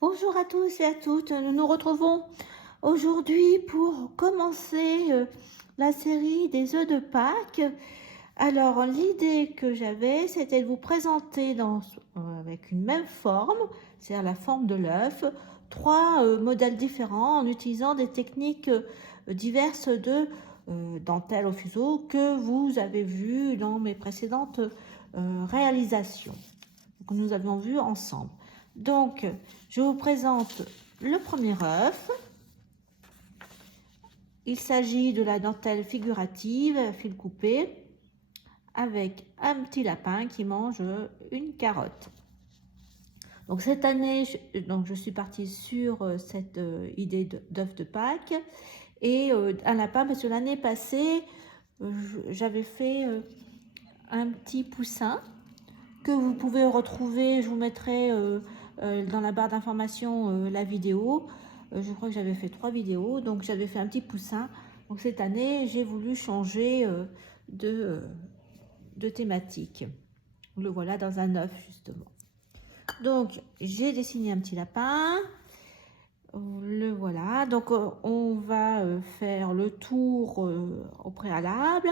Bonjour à tous et à toutes, nous nous retrouvons aujourd'hui pour commencer la série des œufs de Pâques. Alors l'idée que j'avais, c'était de vous présenter avec une même forme, c'est-à-dire la forme de l'œuf, trois modèles différents en utilisant des techniques diverses de dentelle au fuseau que vous avez vues dans mes précédentes réalisations, que nous avions vues ensemble. Donc, je vous présente le premier œuf. Il s'agit de la dentelle figurative à fil coupé avec un petit lapin qui mange une carotte. Donc cette année, je suis partie sur cette idée d'œuf de Pâques et un lapin parce que l'année passée, j'avais fait un petit poussin que vous pouvez retrouver. Je vous mettrai dans la barre d'information la vidéo. Je crois que j'avais fait 3 vidéos, donc j'avais fait un petit poussin. Donc cette année, j'ai voulu changer de thématique. Le voilà dans un œuf justement. Donc j'ai dessiné un petit lapin. Le voilà. Donc on va faire le tour au préalable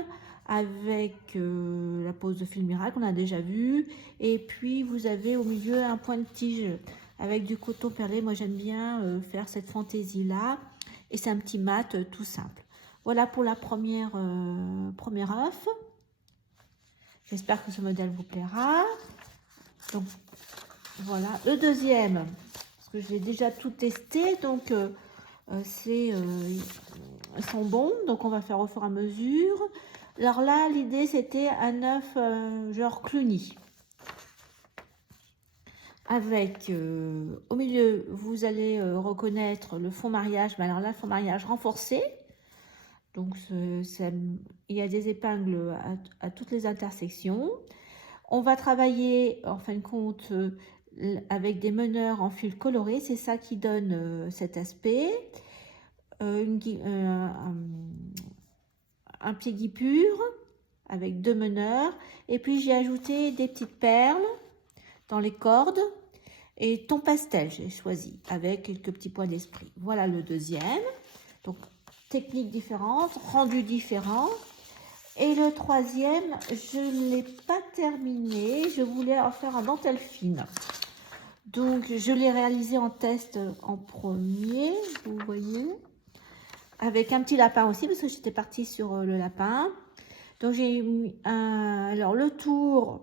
avec la pose de fil miracle, on a déjà vu. Et puis vous avez au milieu un point de tige avec du coton perlé. Moi j'aime bien faire cette fantaisie là. Et c'est un petit mat tout simple. Voilà pour la première œuf. J'espère que ce modèle vous plaira. Donc voilà. Le deuxième, parce que je l'ai déjà tout testé, donc ils sont bons, donc on va faire au fur et à mesure. Alors là, l'idée c'était un œuf genre Cluny. Avec au milieu, vous allez reconnaître le fond mariage, mais alors là, le fond mariage renforcé. Donc il y a des épingles à toutes les intersections. On va travailler en fin de compte avec des meneurs en fil coloré, c'est ça qui donne cet aspect. Un pied guipure avec 2 meneurs, et puis j'ai ajouté des petites perles dans les cordes et ton pastel j'ai choisi avec quelques petits points d'esprit. Voilà le deuxième, donc technique différente, rendu différent. Et le troisième, je ne l'ai pas terminé, je voulais en faire en dentelle fine. Donc je l'ai réalisé en test en premier, vous voyez, avec un petit lapin aussi, parce que j'étais partie sur le lapin. Donc j'ai mis alors le tour,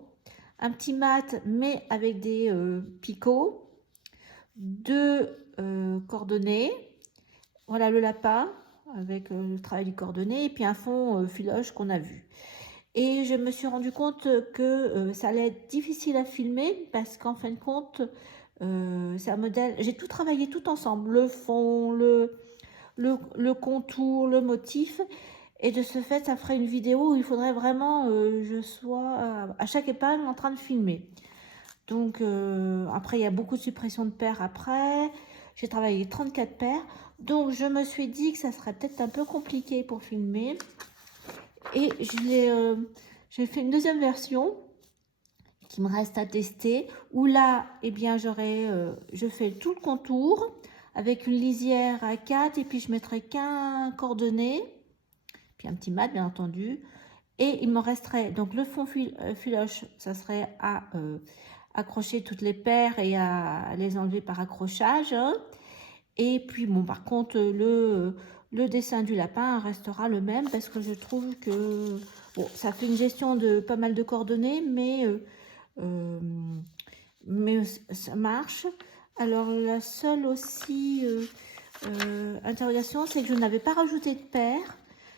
un petit mat, mais avec des picots, 2 cordonnets. Voilà le lapin avec le travail du cordonnet, et puis un fond filoche qu'on a vu. Et je me suis rendu compte que ça allait être difficile à filmer parce qu'en fin de compte, c'est un modèle. J'ai tout travaillé tout ensemble, le fond, le contour, le motif. Et de ce fait, ça ferait une vidéo où il faudrait vraiment je sois à chaque épingle en train de filmer. Donc après, il y a beaucoup de suppression de paires après. J'ai travaillé 34 paires. Donc je me suis dit que ça serait peut-être un peu compliqué pour filmer. Et j'ai fait une deuxième version qui me reste à tester. Où là, eh bien, je fais tout le contour avec une lisière à 4. Et puis je mettrai qu'un cordonnet. Puis un petit mat, bien entendu. Et il me resterait donc le fond filoche, ça serait à accrocher toutes les paires et à les enlever par accrochage. Et puis bon, par contre, le dessin du lapin restera le même parce que je trouve que bon, ça fait une gestion de pas mal de coordonnées, mais ça marche. Alors la seule aussi interrogation, c'est que je n'avais pas rajouté de paires.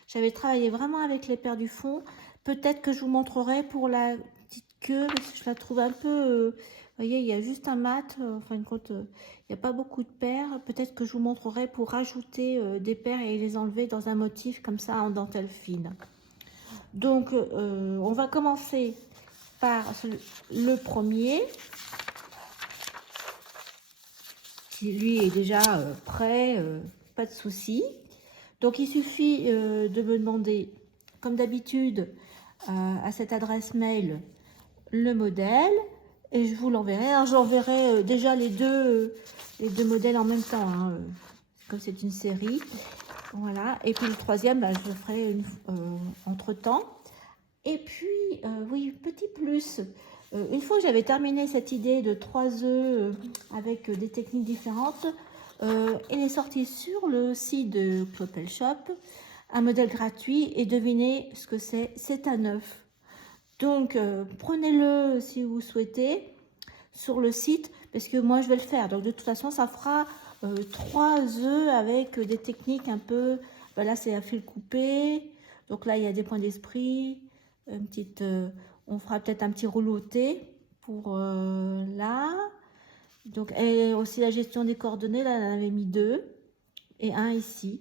J'avais travaillé vraiment avec les paires du fond. Peut-être que je vous montrerai pour la petite queue, parce que je la trouve un peu... vous voyez, il y a juste un mat. En fin de compte, il n'y a pas beaucoup de paires. Peut-être que je vous montrerai pour rajouter des paires et les enlever dans un motif comme ça en dentelle fine. Donc, on va commencer par le premier, qui lui est déjà prêt, pas de souci. Donc il suffit de me demander, comme d'habitude, à cette adresse mail, le modèle, et je vous l'enverrai. Alors j'enverrai déjà les deux les deux modèles en même temps, hein, comme c'est une série. Voilà. Et puis le troisième, bah, je le ferai entre-temps. Et puis, oui, petit plus. Une fois que j'avais terminé cette idée de 3 œufs avec des techniques différentes, il est sorti sur le site de Clopel Shop un modèle gratuit et devinez ce que c'est. C'est un œuf. Donc, prenez-le si vous souhaitez sur le site parce que moi, je vais le faire. Donc, de toute façon, ça fera 3 œufs avec des techniques un peu... Ben là, c'est à fil coupé. Donc là, il y a des points d'esprit. Une petite, on fera peut-être un petit rouleauté pour là. Donc, et aussi la gestion des coordonnées. Là, on en avait mis 2 et un ici.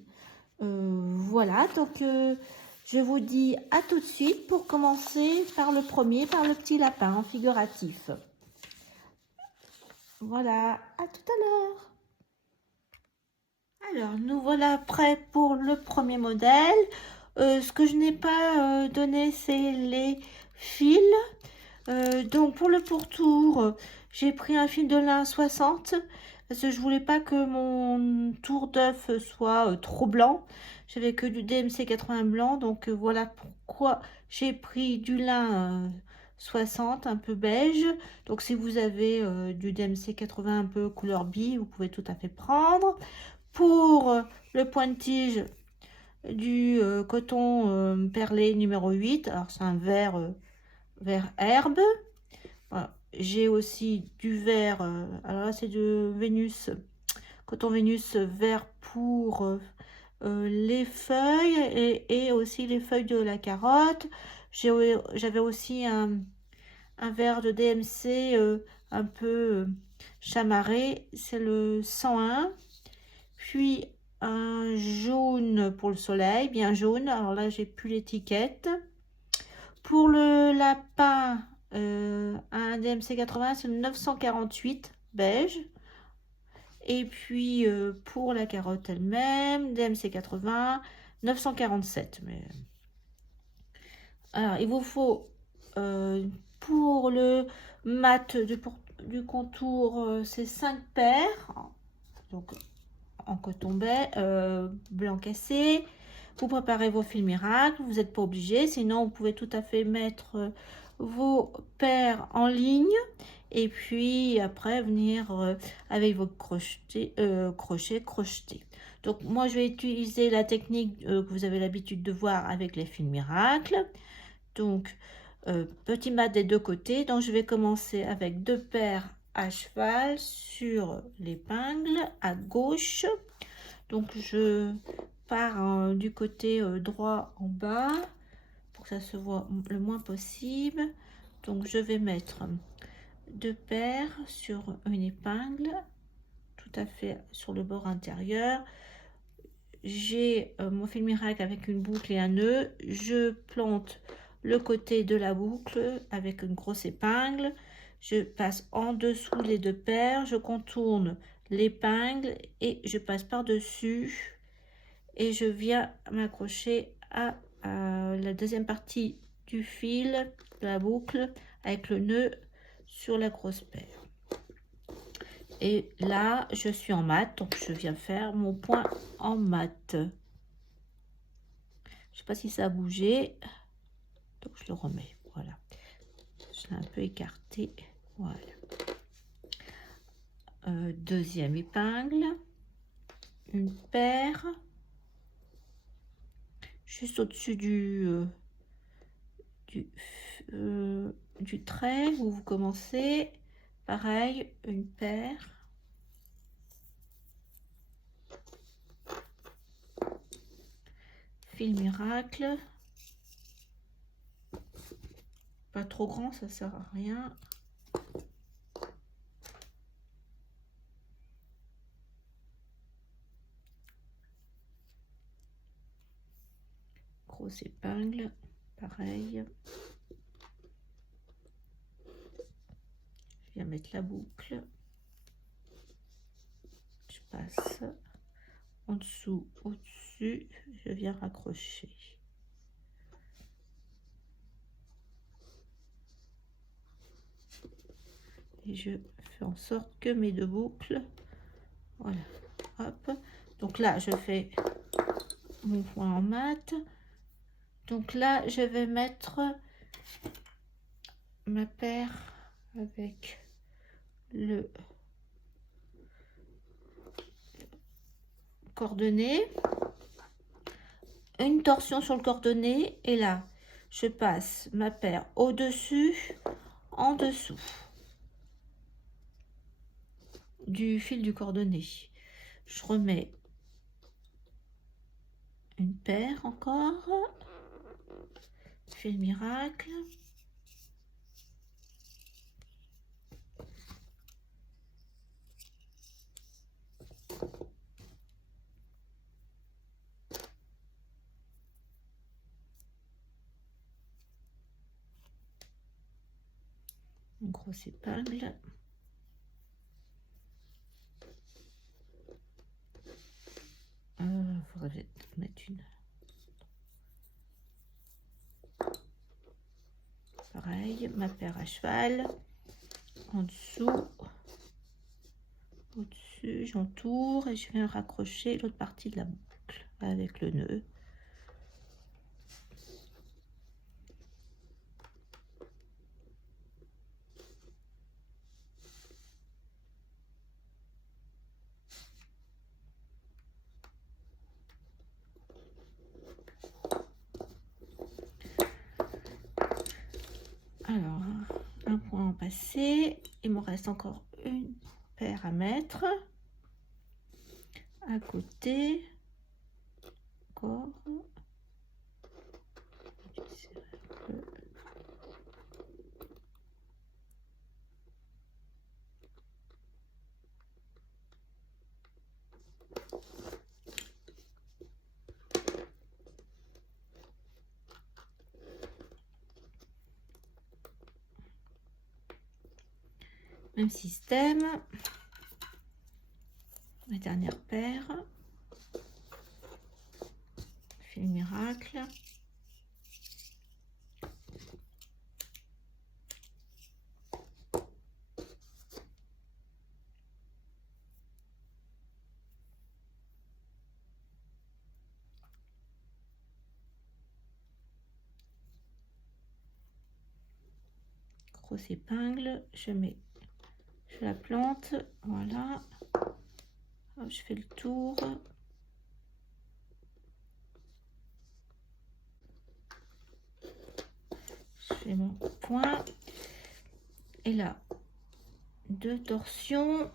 Voilà, donc je vous dis à tout de suite pour commencer par le premier, par le petit lapin en figuratif. Voilà, à tout à l'heure. Alors, nous voilà prêts pour le premier modèle. Ce que je n'ai pas donné, c'est les fils. Donc, pour le pourtour, j'ai pris un fil de lin 60 parce que je voulais pas que mon tour d'œuf soit trop blanc. J'avais que du DMC 80 blanc, donc voilà pourquoi j'ai pris du lin 60 un peu beige. Donc si vous avez du DMC 80 un peu couleur bille, vous pouvez tout à fait prendre. Pour le point de tige, du coton perlé numéro 8, alors c'est un vert herbe. Voilà. J'ai aussi du vert, alors là c'est de Vénus, coton Vénus vert pour les feuilles et aussi les feuilles de la carotte. J'avais aussi un vert de DMC un peu chamarré, c'est le 101. Puis un jaune pour le soleil, bien jaune. Alors là, j'ai plus l'étiquette. Pour le lapin, un DMC 80, c'est le 948 beige. Et puis pour la carotte elle-même, DMC 80, 947. Mais... Alors, il vous faut pour le mat du contour, c'est 5 paires. Donc, en coton blanc cassé. Vous préparez vos fils miracles, vous n'êtes pas obligé, sinon vous pouvez tout à fait mettre vos paires en ligne et puis après venir avec vos crochetés. Donc moi je vais utiliser la technique que vous avez l'habitude de voir avec les fils miracles. Donc petit mat des deux côtés, donc je vais commencer avec 2 paires à cheval sur l'épingle à gauche. Donc je pars du côté droit en bas pour que ça se voit le moins possible. Donc je vais mettre 2 paires sur une épingle tout à fait sur le bord intérieur. J'ai mon fil miracle avec une boucle et un nœud. Je plante le côté de la boucle avec une grosse épingle. Je passe en dessous les 2 paires, je contourne l'épingle et je passe par dessus et je viens m'accrocher à la deuxième partie du fil de la boucle avec le nœud sur la grosse paire. Et là je suis en mat, donc je viens faire mon point en mat. Je sais pas si ça a bougé, donc je le remets. Voilà, je l'ai un peu écarté. Voilà. Deuxième épingle, une paire juste au-dessus du trait où vous commencez. Pareil, une paire. Fil miracle. Pas trop grand, ça sert à rien. Grosse épingle, pareil. Je viens mettre la boucle. Je passe en dessous, au-dessus, je viens raccrocher. Et je fais en sorte que mes 2 boucles Donc là, je fais mon point en mat. Donc là, je vais mettre ma paire avec le coordonné, une torsion sur le coordonné, et là, je passe ma paire au-dessus, en dessous du fil du coordonné. Je remets une paire encore, fil miracle. Une grosse épingle. Faudrait mettre une. Pareil, ma paire à cheval. En dessous, au-dessus, j'entoure et je viens raccrocher l'autre partie de la boucle avec le nœud. Alors, un point en passé, il me reste encore une paire à mettre à côté. Encore. Même système. La dernière paire. Fil miracle. Grosse épingle, je la plante, voilà. Hop, je fais le tour. Je fais mon point. Et là, 2 torsions.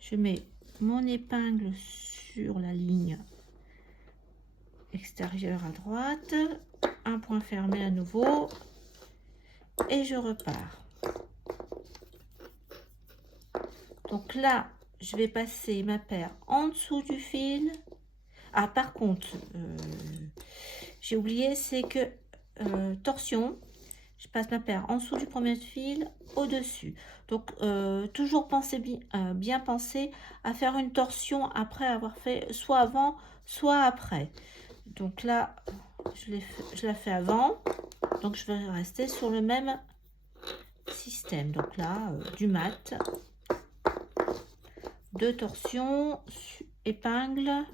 Je mets mon épingle sur la ligne extérieure à droite. Un point fermé à nouveau. Et je repars. Donc là, je vais passer ma paire en dessous du fil. Ah, par contre, j'ai oublié, c'est que torsion, je passe ma paire en dessous du premier fil, au-dessus. Donc, toujours bien penser à faire une torsion après avoir fait soit avant, soit après. Donc là, je la fais avant. Donc, je vais rester sur le même système. Donc là, du mat. 2 torsions, épingle,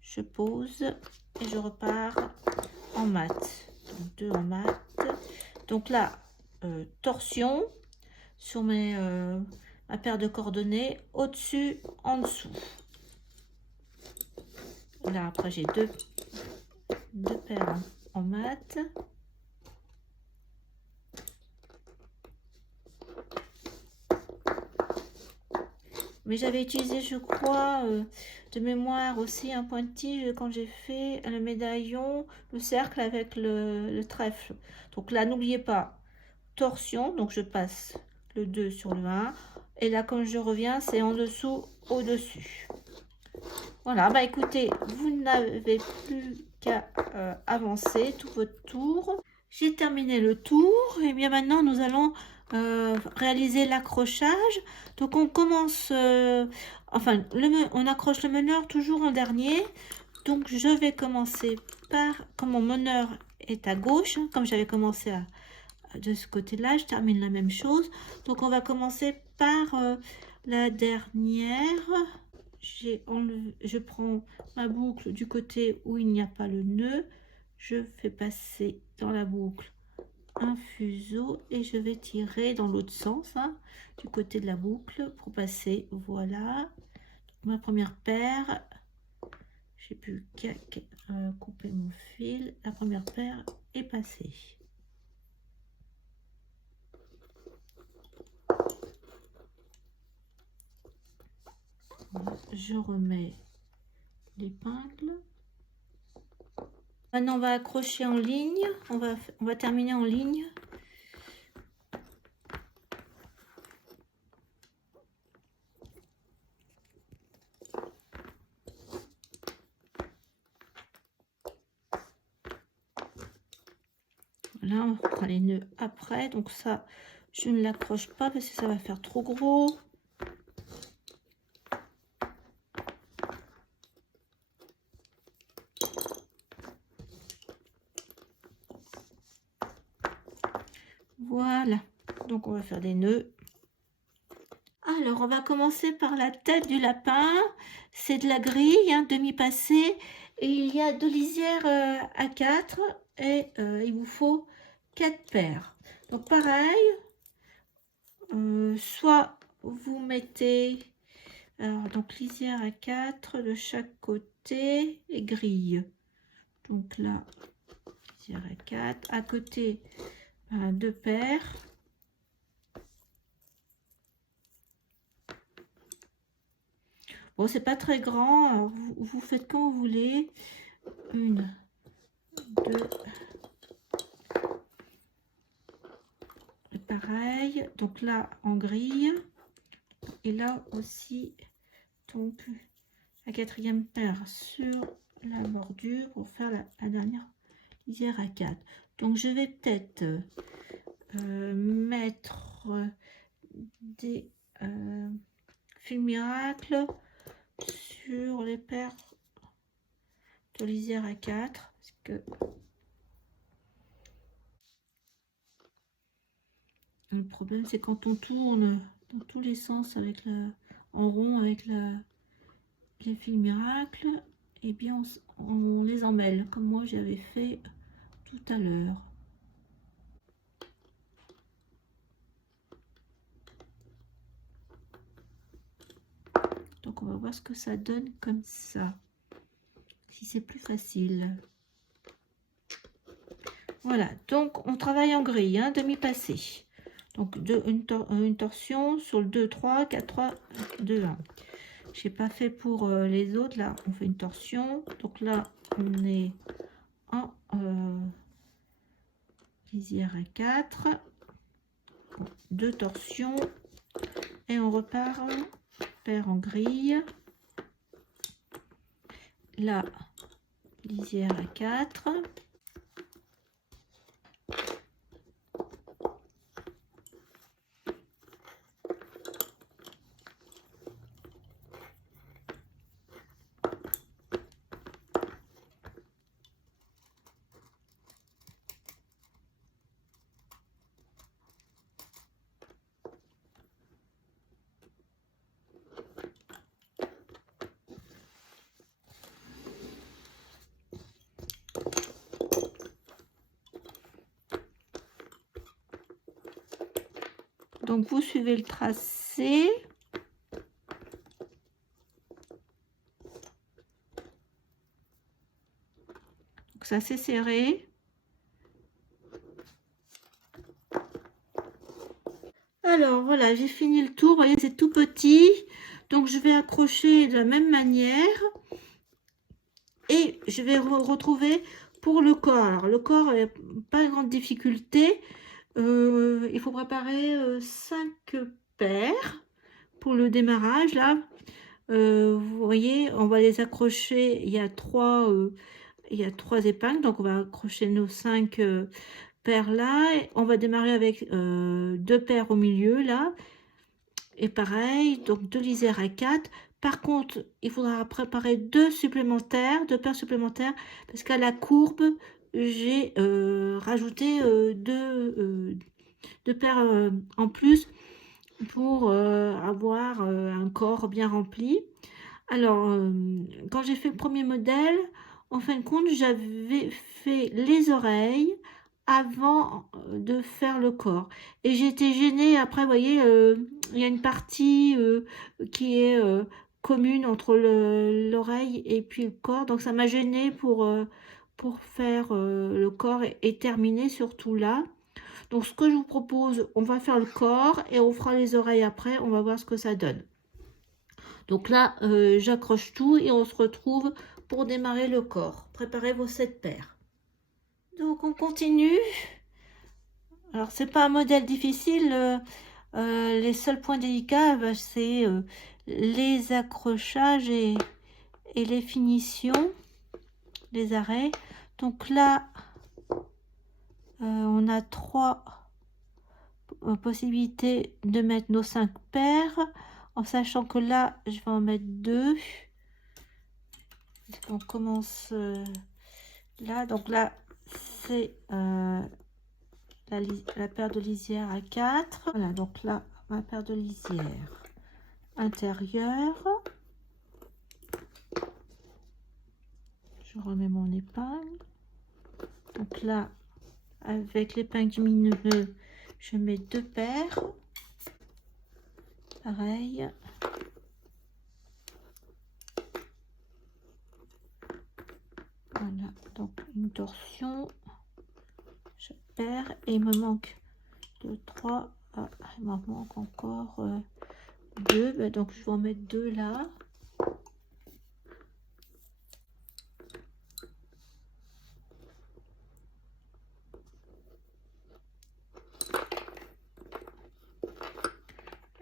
je pose et je repars en mat. Donc 2 en mat. Donc là, torsion sur ma paire de coordonnées, au-dessus, en dessous. Là, après, j'ai deux paires en mat. Mais j'avais utilisé, je crois, de mémoire aussi un pointige quand j'ai fait le médaillon, le cercle avec le trèfle. Donc là, n'oubliez pas, torsion, donc je passe le 2 sur le 1. Et là, quand je reviens, c'est en dessous, au-dessus. Voilà, bah écoutez, vous n'avez plus qu'à avancer tout votre tour. J'ai terminé le tour, et bien maintenant, nous allons réaliser l'accrochage. Donc on commence, on accroche le meneur toujours en dernier. Donc je vais commencer par, comme mon meneur est à gauche, hein, comme j'avais commencé de ce côté là, je termine la même chose. Donc on va commencer par La dernière, je prends ma boucle du côté où il n'y a pas le nœud, je fais passer dans la boucle un fuseau et je vais tirer dans l'autre sens, hein, du côté de la boucle pour passer. Voilà ma première paire. J'ai pu couper mon fil. La première paire est passée. Voilà, je remets l'épingle. Maintenant on va accrocher en ligne, on va terminer en ligne. Là on fera les nœuds après, donc ça je ne l'accroche pas parce que ça va faire trop gros. Voilà, donc on va faire des nœuds. Alors on va commencer par la tête du lapin. C'est de la grille, hein, demi-passée, et il y a 2 lisières à 4 et il vous faut 4 paires. Donc pareil, soit vous mettez alors donc lisière à 4 de chaque côté et grille. Donc là, lisière à 4, à côté 2 paires. Bon, c'est pas très grand, vous faites quand vous voulez. 1, 2. Et pareil, donc là en grille. Et là aussi, donc la 4e paire sur la bordure pour faire la dernière lisière à 4. Donc je vais peut-être mettre des fils miracles sur les paires de lisière à 4 parce que le problème c'est quand on tourne dans tous les sens avec en rond avec les fils miracles, et bien on les emmêle comme moi j'avais fait tout à l'heure. Donc on va voir ce que ça donne comme ça, si c'est plus facile. Voilà, donc on travaille en grille, hein, demi-passé. Donc une torsion sur le 2, 3, 4, 3, 2, 1. J'ai pas fait pour les autres, là on fait une torsion. Donc là on est en lisière à 4, 2 torsions et on repart paire en grille. Là, lisière à 4. Donc vous suivez le tracé. Donc ça c'est serré. Alors voilà, j'ai fini le tour. Vous voyez, c'est tout petit. Donc je vais accrocher de la même manière. Et je vais retrouver pour le corps. Alors le corps, pas de grande difficulté. Il faut préparer 5 paires pour le démarrage là. Vous voyez, on va les accrocher. Il y a 3 épingles, donc on va accrocher nos 5 paires là. On va démarrer avec 2 paires au milieu là. Et pareil, donc 2 lisières à 4. Par contre, il faudra préparer 2 paires supplémentaires, parce qu'à la courbe, j'ai rajouté 2 paires en plus pour avoir un corps bien rempli. Alors, quand j'ai fait le premier modèle, en fin de compte, j'avais fait les oreilles avant de faire le corps. Et j'étais gênée. Après, vous voyez, il y a une partie qui est commune entre l'oreille et puis le corps. Donc, ça m'a gênée pour faire le corps et terminer surtout là. Donc, ce que je vous propose, on va faire le corps et on fera les oreilles après. On va voir ce que ça donne. Donc là, j'accroche tout et on se retrouve pour démarrer le corps. Préparez vos 7 paires. Donc, on continue. Alors, c'est pas un modèle difficile. Les seuls points délicats, c'est les accrochages et les finitions, les arrêts. Donc là, on a 3 possibilités de mettre nos 5 paires, en sachant que là, je vais en mettre 2. On commence là. Donc là, c'est la paire de lisière à 4. Voilà, donc là, ma paire de lisière intérieure. Je remets mon épingle. Donc là, avec l'épingle du milieu, je mets 2 paires. Pareil. Voilà, donc une torsion. Je perds et il me manque 2, 3. Ah, il m'en manque encore 2. Donc je vais en mettre 2 là.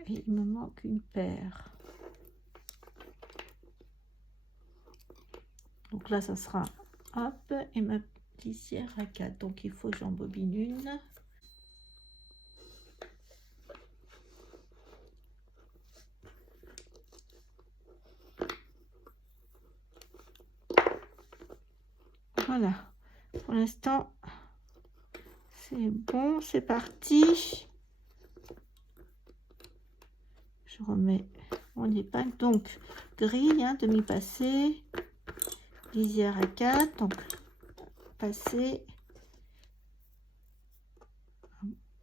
Et il me manque une paire. Donc là, ça sera hop, et ma lisière à 4. Donc il faut que j'embobine une. Voilà. Pour l'instant, c'est bon, c'est parti. Je remets mon épingle. Donc, grille, hein, demi-passé, lisière à 4. Donc, passé,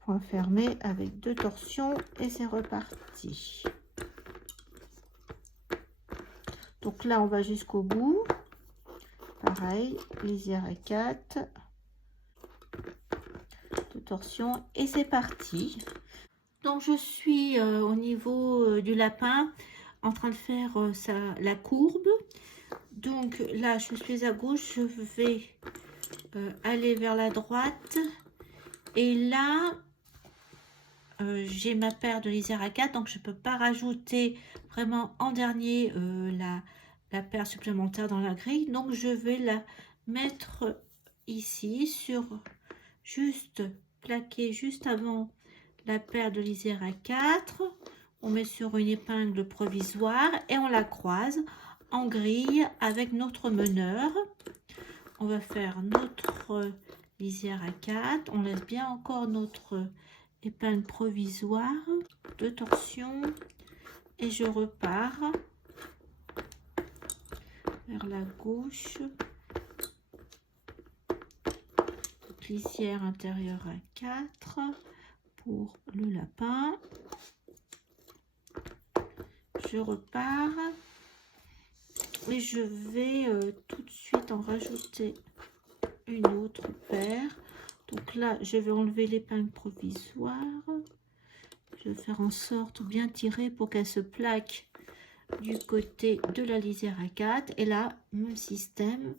point fermé avec 2 torsions et c'est reparti. Donc là, on va jusqu'au bout. Pareil, lisière à 4, 2 torsions et c'est parti. Donc je suis au niveau du lapin en train de faire la courbe. Donc là, je suis à gauche, je vais aller vers la droite. Et là, j'ai ma paire de lisière à 4, donc je ne peux pas rajouter vraiment en dernier la paire supplémentaire dans la grille. Donc je vais la mettre ici, juste plaquer juste avant la paire de lisière à 4. On met sur une épingle provisoire et on la croise en grille avec notre meneur. On va faire notre lisière à 4. On laisse bien encore notre épingle provisoire, 2 torsions et je repars vers la gauche. Donc, lisière intérieure à 4 pour le lapin. Je repars et je vais tout de suite en rajouter une autre paire. Donc là, je vais enlever l'épingle provisoire. Je vais faire en sorte de bien tirer pour qu'elle se plaque du côté de la lisière à 4. Et là, même système,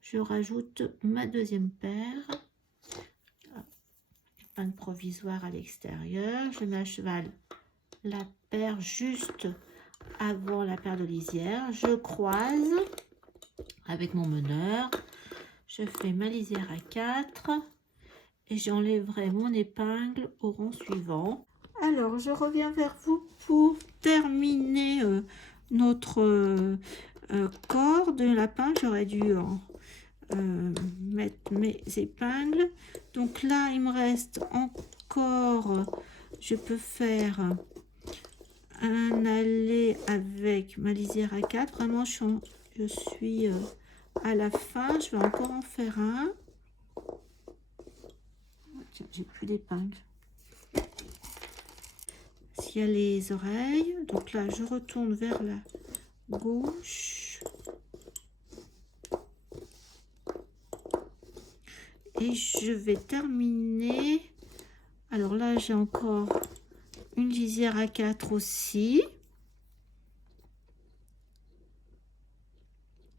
je rajoute ma deuxième paire. Épingle provisoire à l'extérieur. Je mets à cheval la paire juste avant la paire de lisière. Je croise avec mon meneur. Je fais ma lisière à 4 et j'enlèverai mon épingle au rang suivant. Alors, je reviens vers vous pour terminer notre corps de lapin. J'aurais dû mettre mes épingles. Donc là, il me reste encore, je peux faire un allé avec ma lisière à 4. Vraiment, je suis à la fin. Je vais encore en faire un. Tiens, j'ai plus d'épingle. S'il y a les oreilles, donc là, je retourne vers la gauche. Et je vais terminer. Alors là, j'ai encore une lisière à 4 aussi.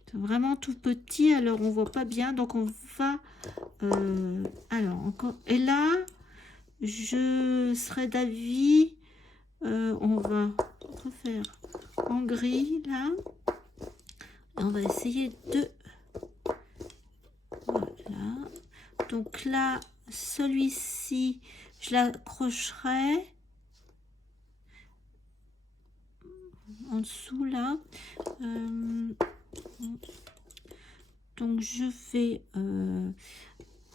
C'est vraiment tout petit, alors on voit pas bien. Donc on va... alors encore... Et là, je serais d'avis... on va refaire en gris, là. Et on va essayer de... Voilà. Donc là, celui-ci, je l'accrocherai en dessous, là. Donc je vais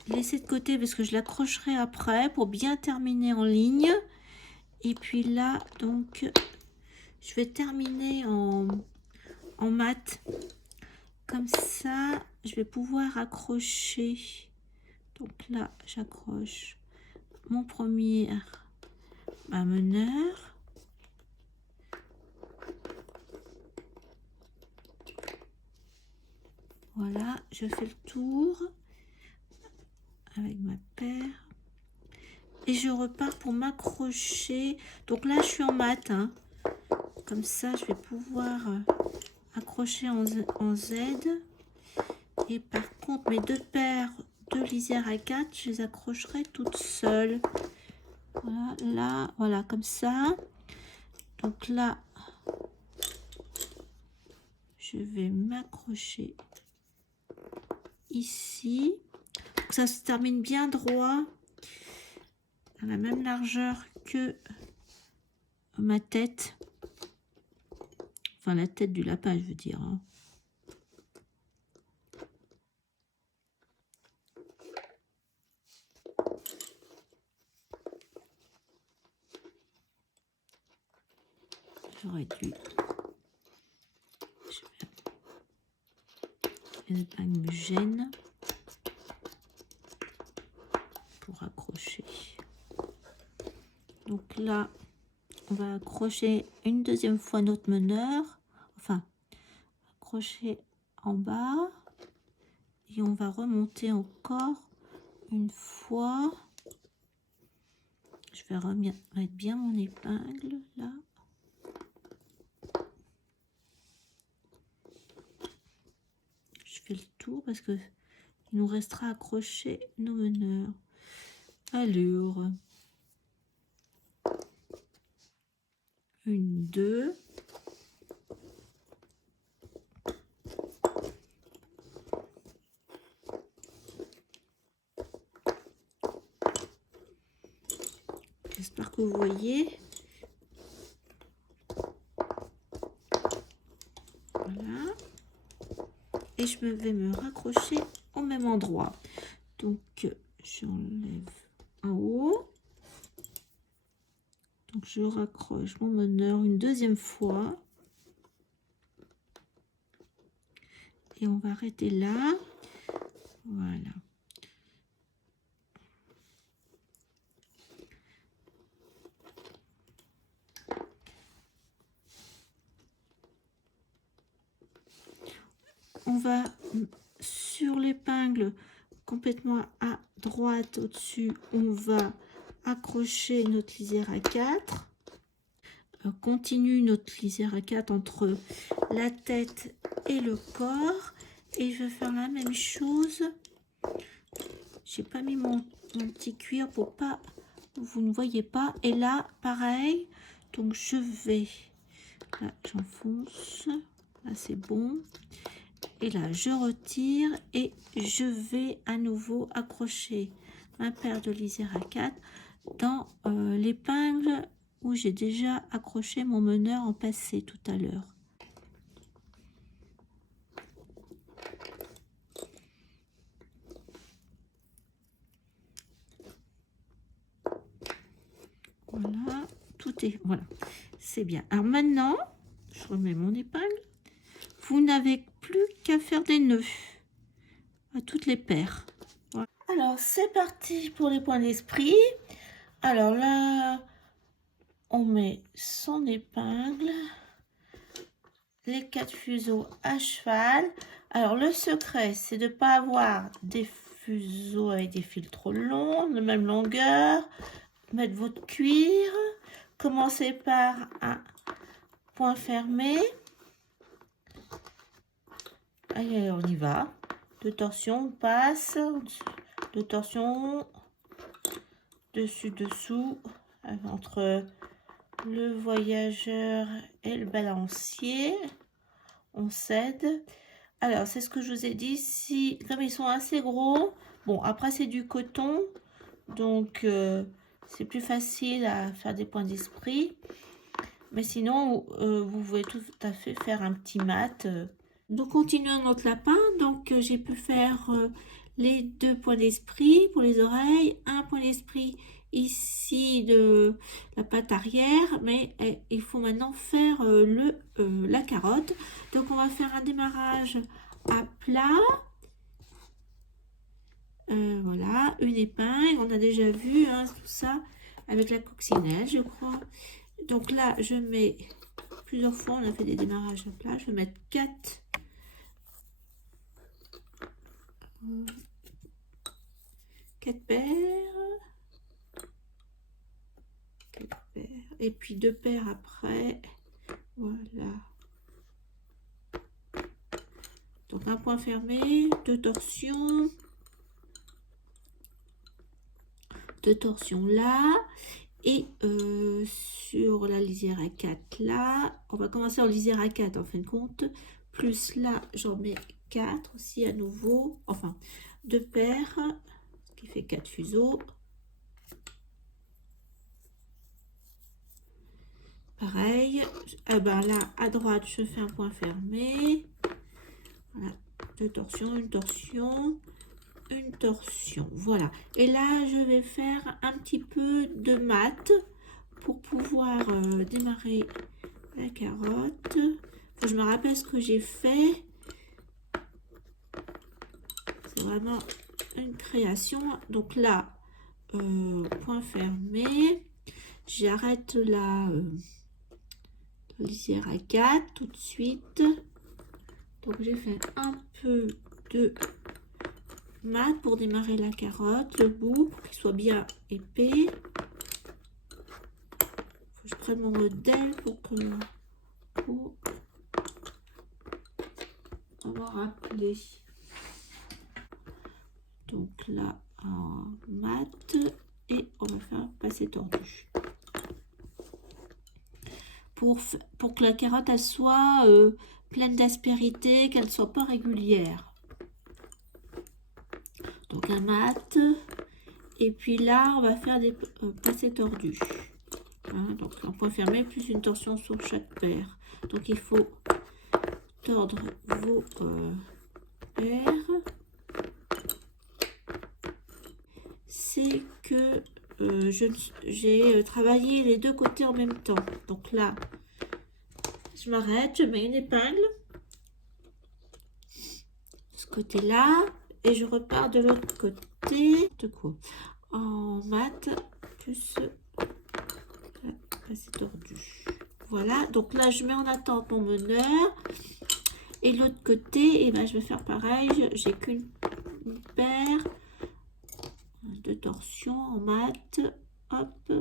laisser de côté parce que je l'accrocherai après pour bien terminer en ligne. Et puis là, donc, je vais terminer en mat. Comme ça, je vais pouvoir accrocher. Donc là, j'accroche mon premier meneur. Voilà, je fais le tour avec ma paire. Et je repars pour m'accrocher. Donc là, je suis en mat. Hein. Comme ça, je vais pouvoir accrocher en Z. Et par contre, mes deux paires de lisières à 4, je les accrocherai toutes seules. Voilà, là, voilà, comme ça. Donc là, je vais m'accrocher ici. Donc ça se termine bien droit, à la même largeur que ma tête. Enfin, la tête du lapin, je veux dire. Hein. J'aurais dû... Les épingles me gênent pour accrocher. Donc là, on va accrocher une deuxième fois notre meneur. Enfin, accrocher en bas. Et on va remonter encore une fois. Je vais mettre bien mon épingle là. Je fais le tour parce que il nous restera à accrocher nos meneurs. Alors, une, deux. J'espère que vous voyez. Voilà. Et je vais me raccrocher au même endroit. Donc, j'enlève en haut. Donc, je raccroche mon meneur une deuxième fois. Et on va arrêter là. Voilà. On va sur l'épingle complètement à droite au-dessus, on va accrocher notre lisière à 4. Continue notre lisière à 4 entre la tête et le corps. Et je vais faire la même chose. J'ai pas mis mon petit cuir pour pas... Vous ne voyez pas. Et là, pareil. Donc, je vais... Là, j'enfonce. Là, c'est bon. Et là, je retire et je vais à nouveau accrocher ma paire de lisières à 4 dans l'épingle où j'ai déjà accroché mon meneur en passé tout à l'heure. Voilà, tout est... Voilà. c'est bien. Alors maintenant, je remets mon épingle. Vous n'avez plus qu'à faire des nœuds à toutes les paires. Voilà. Alors, c'est parti pour les points d'esprit. Alors là, on met son épingle, les 4 fuseaux à cheval. Alors, le secret, c'est de ne pas avoir des fuseaux avec des fils trop longs, de même longueur. Mettre votre cuir. Commencez par un point fermé. Allez, on y va. 2 torsions, on passe. 2 torsions. Dessus, dessous. Entre le voyageur et le balancier. On cède. Alors, c'est ce que je vous ai dit. Si, comme ils sont assez gros, bon, après c'est du coton. Donc, c'est plus facile à faire des points d'esprit. Mais sinon, vous pouvez tout à fait faire un petit mat. Donc, continuons notre lapin. Donc, j'ai pu faire les 2 points d'esprit pour les oreilles. Un point d'esprit ici de la patte arrière. Mais il faut maintenant faire la carotte. Donc, on va faire un démarrage à plat. Voilà, une épingle. On a déjà vu hein, tout ça avec la coccinelle, je crois. Donc là, je mets plusieurs fois, on a fait des démarrages à plat. Je vais mettre 4 paires. 4 paires. Et puis 2 paires après. Voilà. Donc un point fermé, 2 torsions. 2 torsions là. Et sur la lisière à 4 là, on va commencer en lisière à 4 en fin de compte. Plus là, j'en mets 4 aussi à nouveau. Enfin, 2 paires, ce qui fait 4 fuseaux. Pareil, ben là, à droite, je fais un point fermé. Voilà, 2 torsions, une torsion. Une torsion, voilà. Et là, je vais faire un petit peu de mat pour pouvoir démarrer la carotte. Faut que je me rappelle ce que j'ai fait. C'est vraiment une création. Donc là, point fermé. J'arrête la lisière à 4 tout de suite. Donc j'ai fait un peu de mat pour démarrer la carotte, le bout, pour qu'il soit bien épais. Faut que je prenne mon modèle pour avoir rappelé. Donc là, en mat, et on va faire passer tordu. Pour que la carotte, elle soit pleine d'aspérité, qu'elle ne soit pas régulière. Donc un mat, et puis là on va faire des passés tordus hein, donc un point fermé plus une torsion sur chaque paire. Donc il faut tordre vos paires. C'est que j'ai travaillé les 2 côtés en même temps. Donc là je m'arrête, je mets une épingle de ce côté là. Et je repars de l'autre côté, de quoi en mat, plus passer tordu. Voilà, donc là je mets en attente mon meneur. Et l'autre côté, et ben, je vais faire pareil, j'ai qu'une paire de torsions en mat. Hop.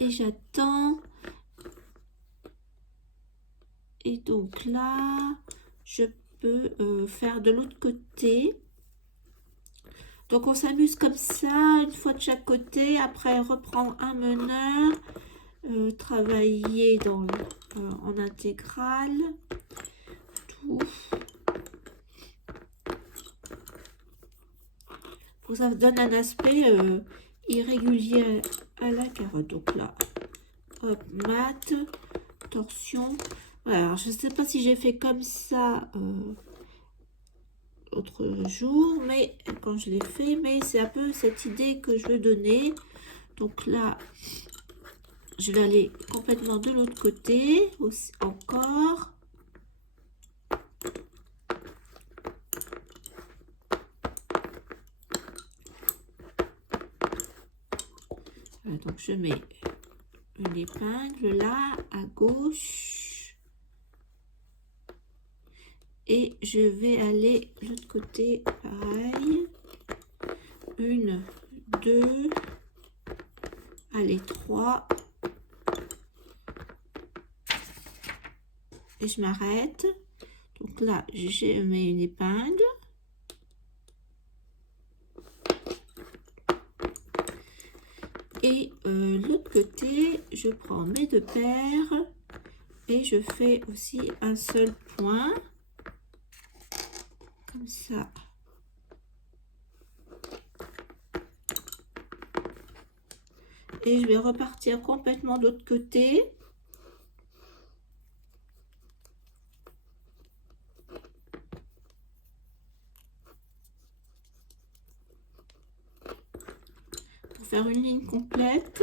Et j'attends. Et donc là, je peux faire de l'autre côté. Donc on s'amuse comme ça, une fois de chaque côté. Après, reprendre un meneur, travailler en intégrale. Tout. Pour que ça donne un aspect irrégulier à la carotte. Donc là, hop, mat, torsion. Voilà, alors je ne sais pas si j'ai fait comme ça l'autre jour, mais quand je l'ai fait, mais c'est un peu cette idée que je veux donner. Donc là, je vais aller complètement de l'autre côté, aussi, encore. Voilà, donc je mets une épingle là, à gauche. Et je vais aller de l'autre côté, pareil. 1, 2, allez, 3. Et je m'arrête. Donc là, je mets une épingle. Et l'autre côté, je prends mes 2 paires et je fais aussi un seul point. Comme ça. Et je vais repartir complètement de l'autre côté. Pour faire une ligne complète.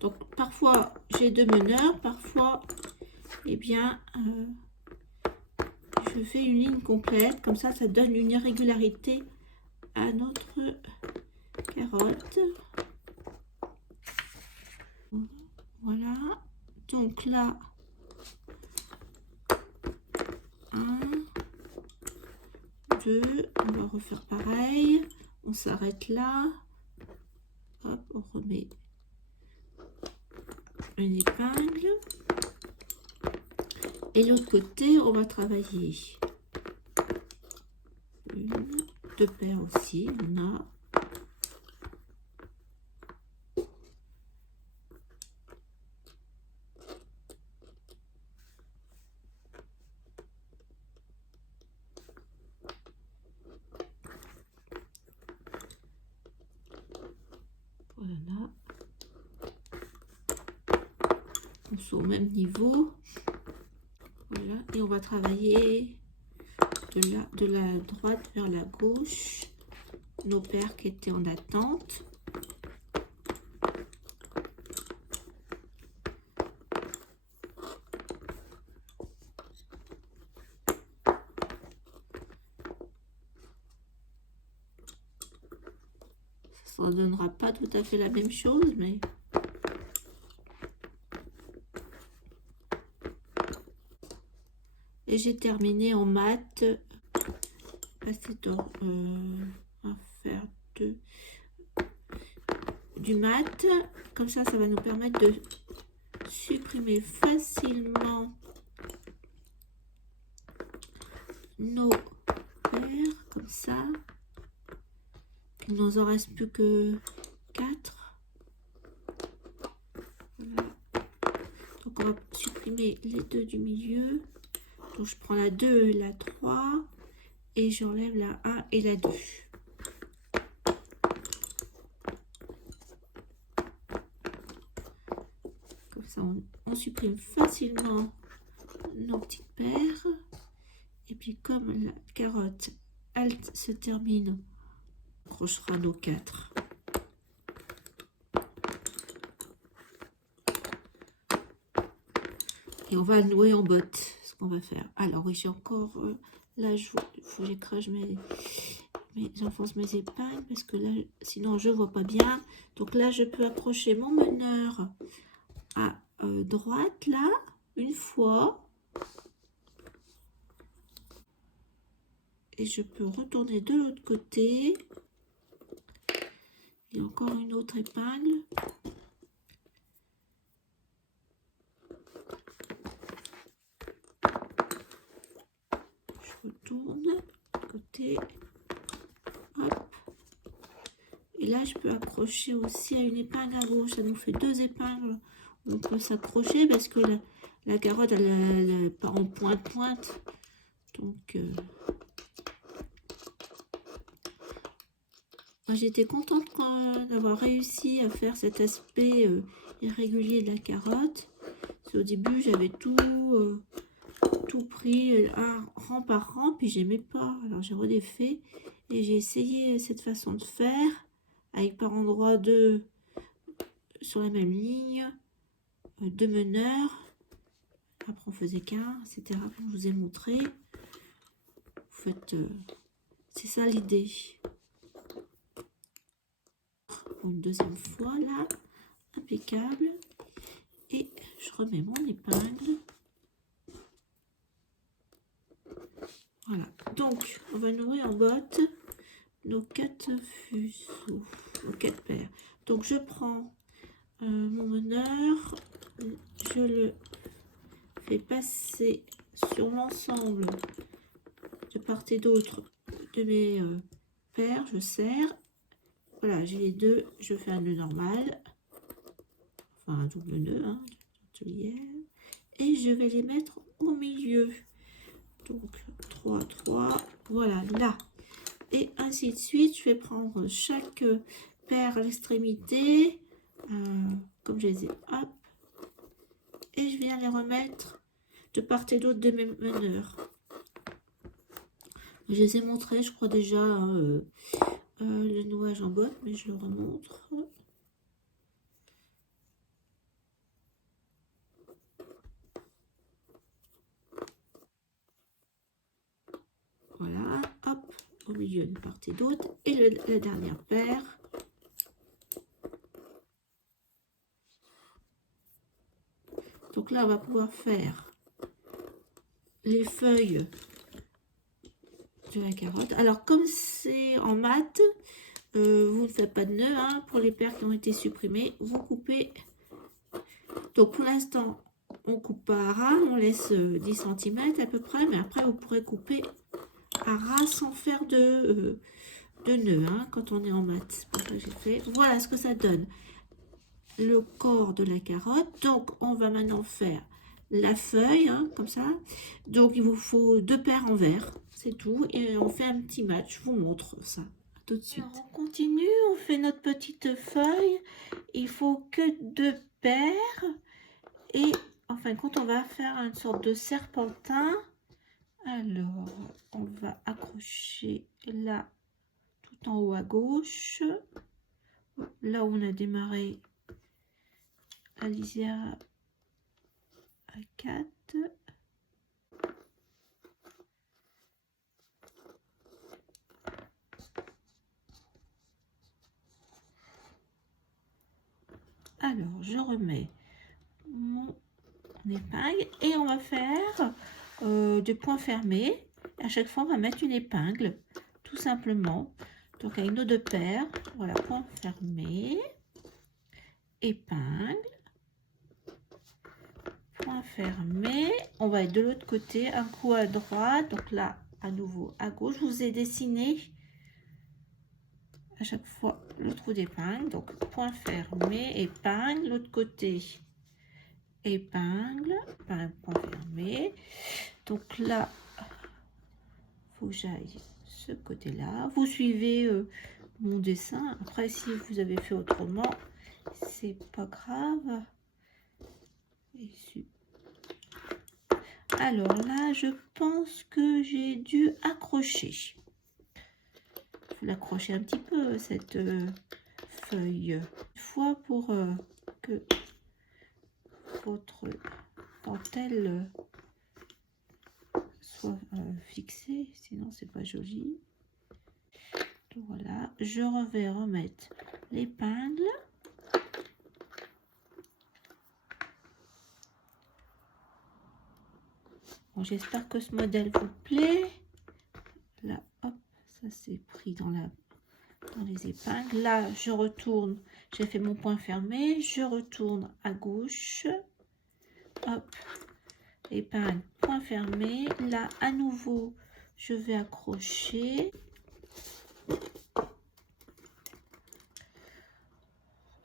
Donc parfois j'ai 2 meneurs, parfois eh bien je fais une ligne complète. Comme ça donne une irrégularité à notre carotte. Voilà, donc là 1, 2, on va refaire pareil, on s'arrête là, hop, on remet une épingle et l'autre côté on va travailler 1, 2 paires aussi, on a voilà, on sont au même niveau, voilà, et on va travailler de la droite vers la gauche nos paires qui étaient en attente. Ça ne donnera pas tout à fait la même chose, mais et j'ai terminé en mat. On va faire du mat, comme ça va nous permettre de supprimer facilement nos paires, comme ça. Il ne nous en reste plus que 4. Voilà. Donc on va supprimer les 2 du milieu. Donc je prends la 2 et la 3 et j'enlève la 1 et la 2. Comme ça on supprime facilement nos petites paires. Et puis comme la carotte elle se termine, on accrochera nos 4. Et on va le nouer en botte, ce qu'on va faire. Alors oui, j'ai encore là, il faut que j'écrase j'enfonce mes épingles parce que là, sinon je vois pas bien. Donc là, je peux accrocher mon meneur à droite là, une fois. Et je peux retourner de l'autre côté. Et encore une autre épingle. Je retourne de l'autre côté. Hop. Et là, je peux accrocher aussi à une épingle à gauche. Ça nous fait 2 épingles. On peut s'accrocher parce que la carotte, elle part en pointe. Donc, j'étais contente d'avoir réussi à faire cet aspect irrégulier de la carotte. Au début, j'avais tout tout pris un rang par rang, puis j'aimais pas. Alors j'ai redéfait et j'ai essayé cette façon de faire avec par endroit deux sur la même ligne, deux meneurs. Après on faisait qu'un, etc. Comme je vous ai montré. Vous faites, c'est ça l'idée. Une deuxième fois là, impeccable. Et je remets mon épingle. Voilà, donc on va nouer en botte nos 4 fuseaux, nos 4 paires. Donc je prends mon meneur, je le fais passer sur l'ensemble de part et d'autre de mes paires, je serre. Voilà, j'ai les deux, je fais un nœud normal, enfin un double nœud, hein, et je vais les mettre au milieu. Donc 3, 3, voilà, là. Et ainsi de suite, je vais prendre chaque paire à l'extrémité, comme je les ai, hop, et je viens les remettre de part et d'autre de mes meneurs. Je les ai montrés, je crois déjà, le nouage en botte, mais je le remontre. Voilà, hop, au milieu de part et d'autre. Et la dernière paire. Donc là, on va pouvoir faire les feuilles de la carotte. Alors, comme c'est en mat, vous ne faites pas de nœud, hein, pour les paires qui ont été supprimées. Vous coupez. Donc, pour l'instant, on coupe pas à ras. On laisse 10 cm à peu près. Mais après, vous pourrez couper à ras sans faire de nœud, hein, quand on est en mat. C'est pour ça que j'ai fait. Voilà ce que ça donne. Le corps de la carotte. Donc on va maintenant faire la feuille, hein, comme ça. Donc il vous faut 2 paires en vert, c'est tout, et on fait un petit match. Je vous montre ça tout de suite. Alors, on continue, on fait notre petite feuille. Il faut que 2 paires, et en fin de compte on va faire une sorte de serpentin. Alors on va accrocher là tout en haut à gauche, là où on a démarré à lisière à 4. Alors je remets mon épingle et on va faire des points fermés. À chaque fois on va mettre une épingle tout simplement. Donc avec nos 2 paires, voilà, point fermé, épingle, point fermé. On va être de l'autre côté, un coup à droite, donc là à nouveau à gauche. Je vous ai dessiné à chaque fois le trou d'épingle, donc point fermé, épingle, l'autre côté, épingle, point fermé. Donc là, faut que j'aille ce côté là. Vous suivez mon dessin. Après, si vous avez fait autrement, c'est pas grave. Alors là, je pense que j'ai dû accrocher. Il faut l'accrocher un petit peu, cette feuille. Une fois pour que votre dentelle soit fixée, sinon c'est pas joli. Donc voilà, je vais remettre l'épingle. Bon, j'espère que ce modèle vous plaît. Là, hop, ça c'est pris dans les épingles. Là, je retourne, j'ai fait mon point fermé, je retourne à gauche. Hop, épingle, point fermé. Là, à nouveau, je vais accrocher.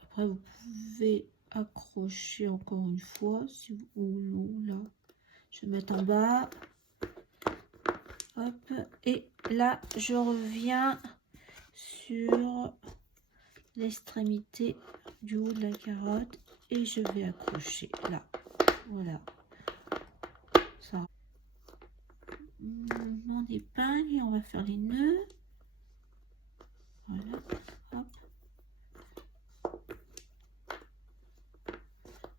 Après, vous pouvez accrocher encore une fois, si vous, ou non, là. Je vais mettre en bas. Hop, et là, je reviens sur l'extrémité du haut de la carotte et je vais accrocher là. Voilà. Ça. mon épingle et on va faire les nœuds. Voilà, hop.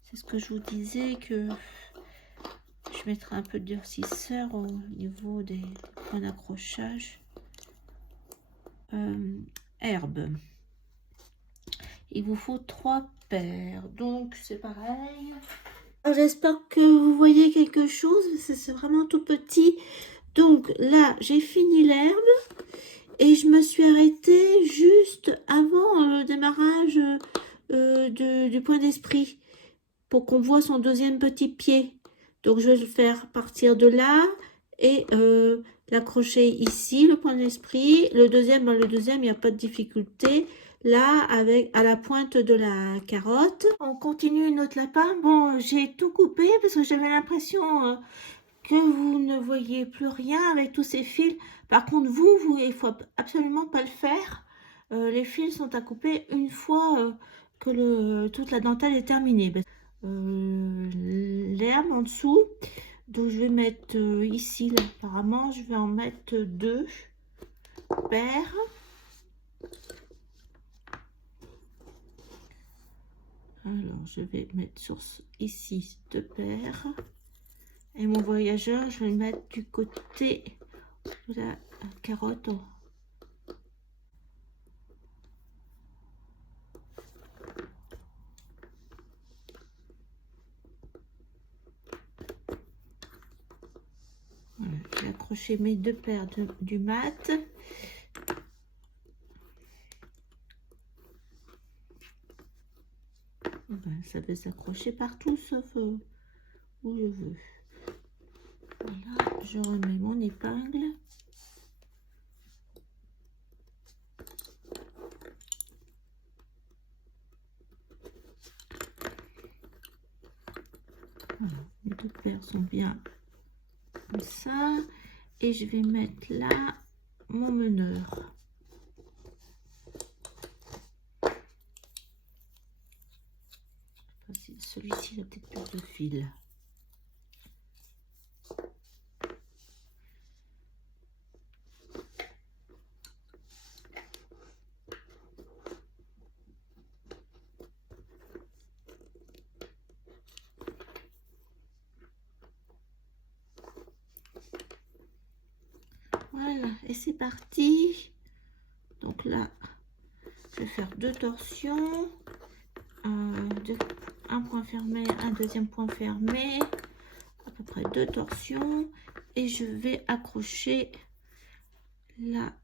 C'est ce que je vous disais, que je mettrai un peu de durcisseur au niveau des points d'accrochage. Herbe. Il vous faut 3 paires, donc c'est pareil. J'espère que vous voyez quelque chose, c'est vraiment tout petit. Donc là, j'ai fini l'herbe et je me suis arrêtée juste avant le démarrage du point d'esprit pour qu'on voit son deuxième petit pied. Donc je vais le faire partir de là et l'accrocher ici, le point d'esprit. Le deuxième, il n'y a pas de difficulté. Là, avec à la pointe de la carotte. On continue notre lapin. Bon, j'ai tout coupé parce que j'avais l'impression que vous ne voyez plus rien avec tous ces fils. Par contre, vous il faut absolument pas le faire. Les fils sont à couper une fois que toute la dentelle est terminée. L'herbe en dessous, donc je vais mettre ici, là, apparemment, je vais en mettre 2 paires. Alors, je vais mettre sur ici 2 paires. Et mon voyageur, je vais le mettre du côté de la carotte. Voilà, j'ai accroché mes 2 paires du mat. Ben, ça peut s'accrocher partout sauf où je veux. Voilà, je remets mon épingle. Voilà, mes 2 paires sont bien comme ça. Et je vais mettre là mon meneur. Celui-ci a peut-être plus de fil. Voilà, et c'est parti. Donc là, je vais faire 2 torsions, un point fermé, un deuxième point fermé, à peu près 2 torsions, et je vais accrocher là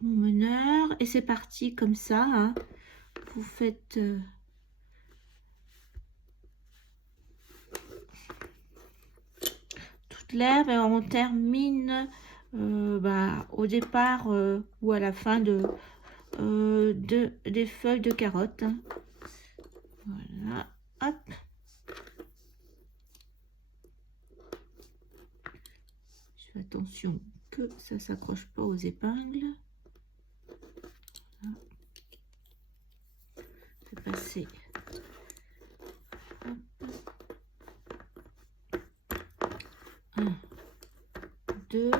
mon meneur, et c'est parti comme ça, hein. Vous faites toute l'herbe et on termine au départ ou à la fin des feuilles de carotte, hein. Voilà, hop. Je fais attention que ça s'accroche pas aux épingles. Voilà. Je vais passer. Hop. 1, 2,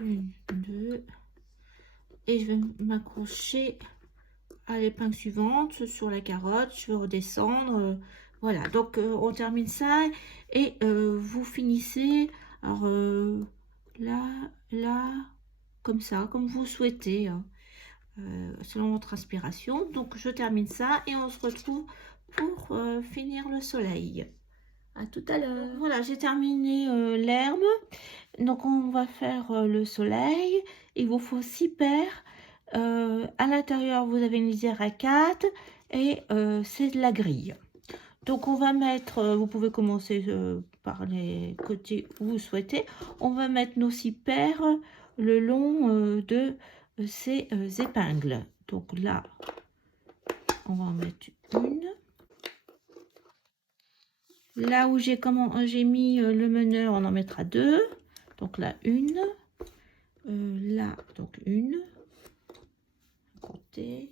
1, 2, et je vais m'accrocher à l'épingle suivante sur la carotte. Je vais redescendre. Voilà, donc on termine ça et vous finissez. Alors là, comme ça, comme vous souhaitez, hein, selon votre inspiration. Donc je termine ça et on se retrouve pour finir le soleil. À tout à l'heure. Voilà, j'ai terminé l'herbe. Donc on va faire le soleil. Il vous faut 6 paires. À l'intérieur, vous avez une lisière à 4 et c'est de la grille. Donc on va mettre, vous pouvez commencer par les côtés où vous souhaitez. On va mettre nos 6 paires le long de ces épingles. Donc là, on va en mettre une. Là où j'ai mis le meneur, on en mettra 2. Donc là, une. Là, donc une. Côté.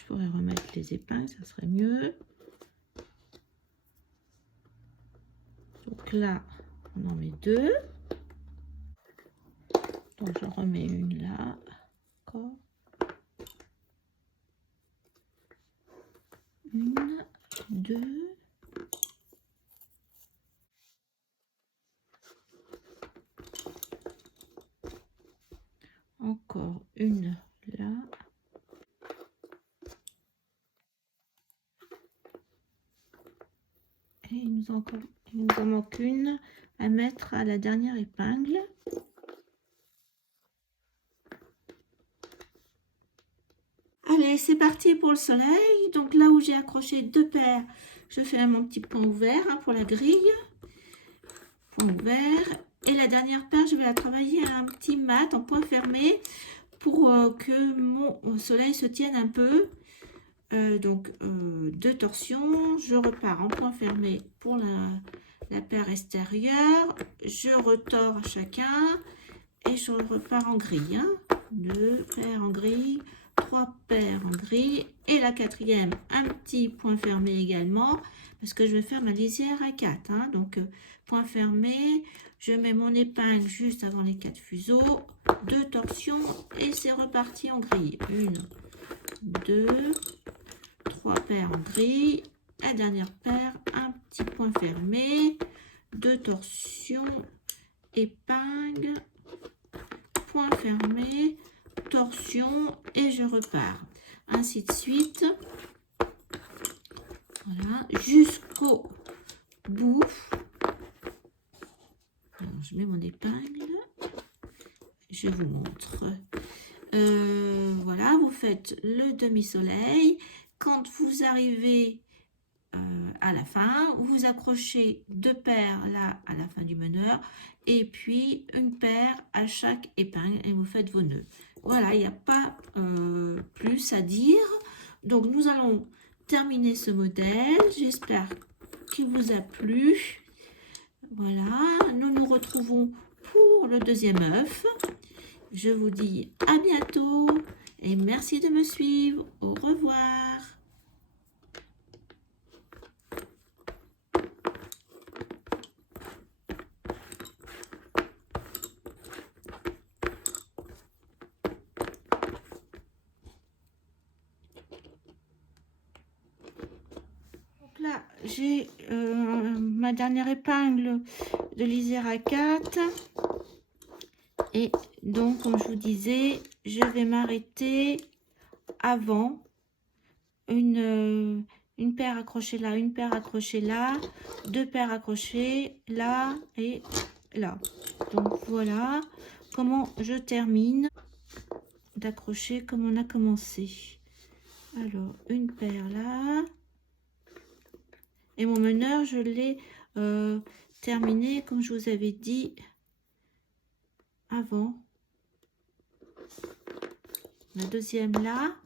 je pourrais remettre les épingles, ça serait mieux. Donc là, on en met 2. Donc j'en remets une là. Encore. 1, 2. Encore une là. Et il nous en manque une à mettre à la dernière épingle. Allez, c'est parti pour le soleil. Donc là où j'ai accroché 2 paires, je fais mon petit point ouvert pour la grille. Point ouvert. Et la dernière paire, je vais la travailler à un petit mat en point fermé pour que mon soleil se tienne un peu. Donc 2 torsions. Je repars en point fermé pour la paire extérieure. Je retors chacun et je repars en grille. 2 paires en grille. 3 paires en grille et la 4e un petit point fermé également parce que je vais faire ma lisière à 4 donc point fermé, je mets mon épingle juste avant les 4 fuseaux, 2 torsions et c'est reparti en grille. 1, 2, 3 paires en grille, la dernière paire un petit point fermé, 2 torsions, épingle, point fermé, torsion et je repars, ainsi de suite, voilà, jusqu'au bout. Alors, je mets mon épingle, je vous montre. Voilà, vous faites le demi-soleil. Quand vous arrivez à la fin, vous accrochez 2 paires là à la fin du meneur et puis une paire à chaque épingle et vous faites vos nœuds. Voilà, il n'y a pas plus à dire. Donc nous allons terminer ce modèle. J'espère qu'il vous a plu. Voilà, nous nous retrouvons pour le deuxième œuf. Je vous dis à bientôt et merci de me suivre. Au revoir. Là, j'ai ma dernière épingle de lisière à 4 et donc comme je vous disais, je vais m'arrêter avant une paire accrochée là, une paire accrochée là, 2 paires accrochées là et là. Donc voilà comment je termine d'accrocher comme on a commencé. Alors une paire là. Et mon meneur, je l'ai terminé, comme je vous avais dit avant. La deuxième là.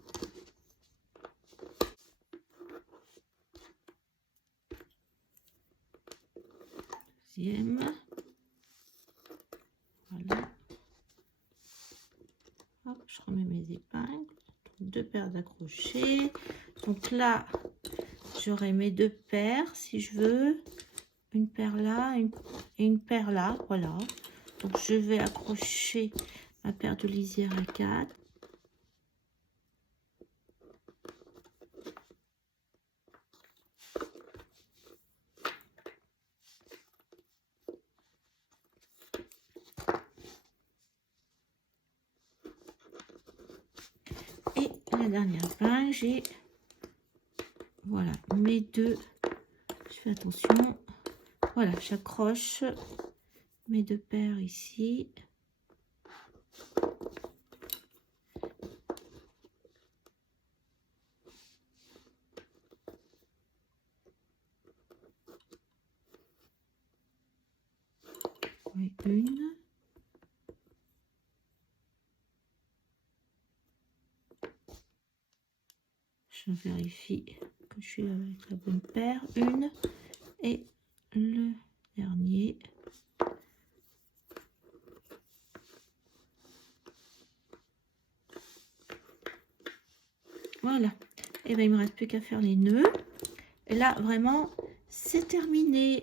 Deuxième. Voilà. Hop, je remets mes épingles. 2 paires d'accrochés. Donc là, j'aurai mes 2 paires si je veux. Une paire là et une paire là. Voilà. Donc je vais accrocher ma paire de lisière à 4. Et la dernière épingle, j'ai voilà mes 2. Je fais attention. Voilà, j'accroche mes 2 paires ici. Oui, une. Je vérifie que je suis avec la bonne paire. Une et le dernier. Voilà. Et bien, il me reste plus qu'à faire les nœuds. Et là, vraiment, c'est terminé.